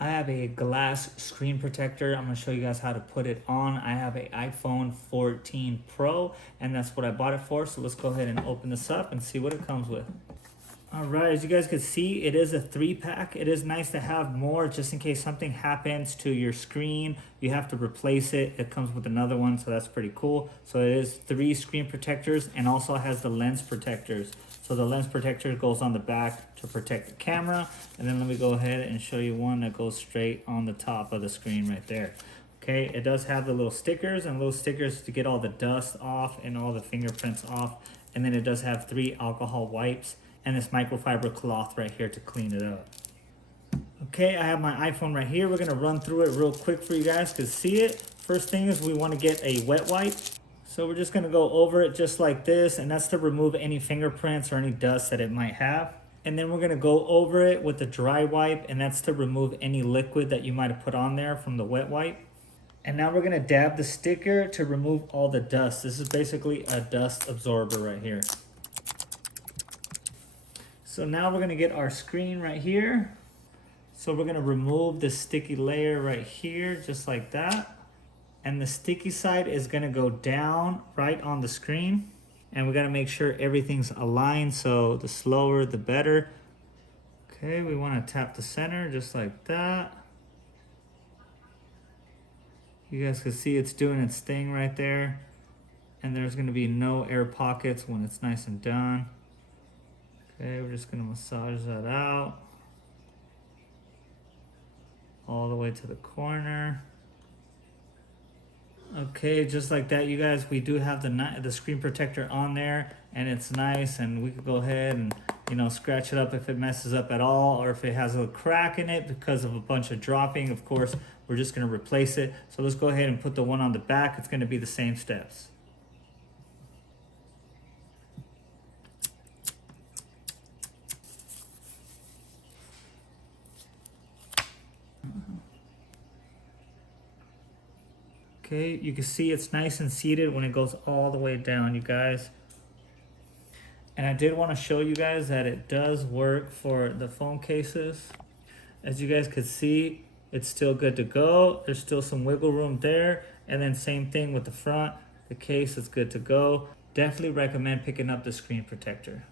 I have a glass screen protector. I'm gonna show you guys how to put it on. I have a iPhone 14 Pro, and that's what I bought it for. So let's go ahead and open this up and see what it comes with. All right, as you guys can see, it is a 3-pack. It is nice to have more just in case something happens to your screen. You have to replace it. It comes with another one, so that's pretty cool. So it is 3 screen protectors and also has the lens protectors. So the lens protector goes on the back to protect the camera. And then let me go ahead and show you one that goes straight on the top of the screen right there. Okay, it does have the little stickers to get all the dust off and all the fingerprints off. And then it does have 3 alcohol wipes and this microfiber cloth right here to clean it up. Okay, I have my iPhone right here. We're gonna run through it real quick for you guys to see it. First thing is we wanna get a wet wipe. So we're just gonna go over it just like this, and that's to remove any fingerprints or any dust that it might have. And then we're gonna go over it with the dry wipe, and that's to remove any liquid that you might have put on there from the wet wipe. And now we're gonna dab the sticker to remove all the dust. This is basically a dust absorber right here. So now we're gonna get our screen right here. So we're gonna remove the sticky layer right here, just like that. And the sticky side is gonna go down right on the screen. And we gotta make sure everything's aligned, so the slower, the better. Okay, we wanna tap the center just like that. You guys can see it's doing its thing right there. And there's gonna be no air pockets when it's nice and done. Okay, we're just gonna massage that out all the way to the corner. Okay, just like that, you guys, we do have the screen protector on there, and it's nice, and we could go ahead and scratch it up if it messes up at all, or if it has a little crack in it because of a bunch of dropping. Of course, we're just gonna replace it. So let's go ahead and put the one on the back. It's gonna be the same steps. Okay, you can see it's nice and seated when it goes all the way down, you guys. And I did want to show you guys that it does work for the phone cases. As you guys could see, it's still good to go. There's still some wiggle room there. And then same thing with the front. The case is good to go. Definitely recommend picking up the screen protector.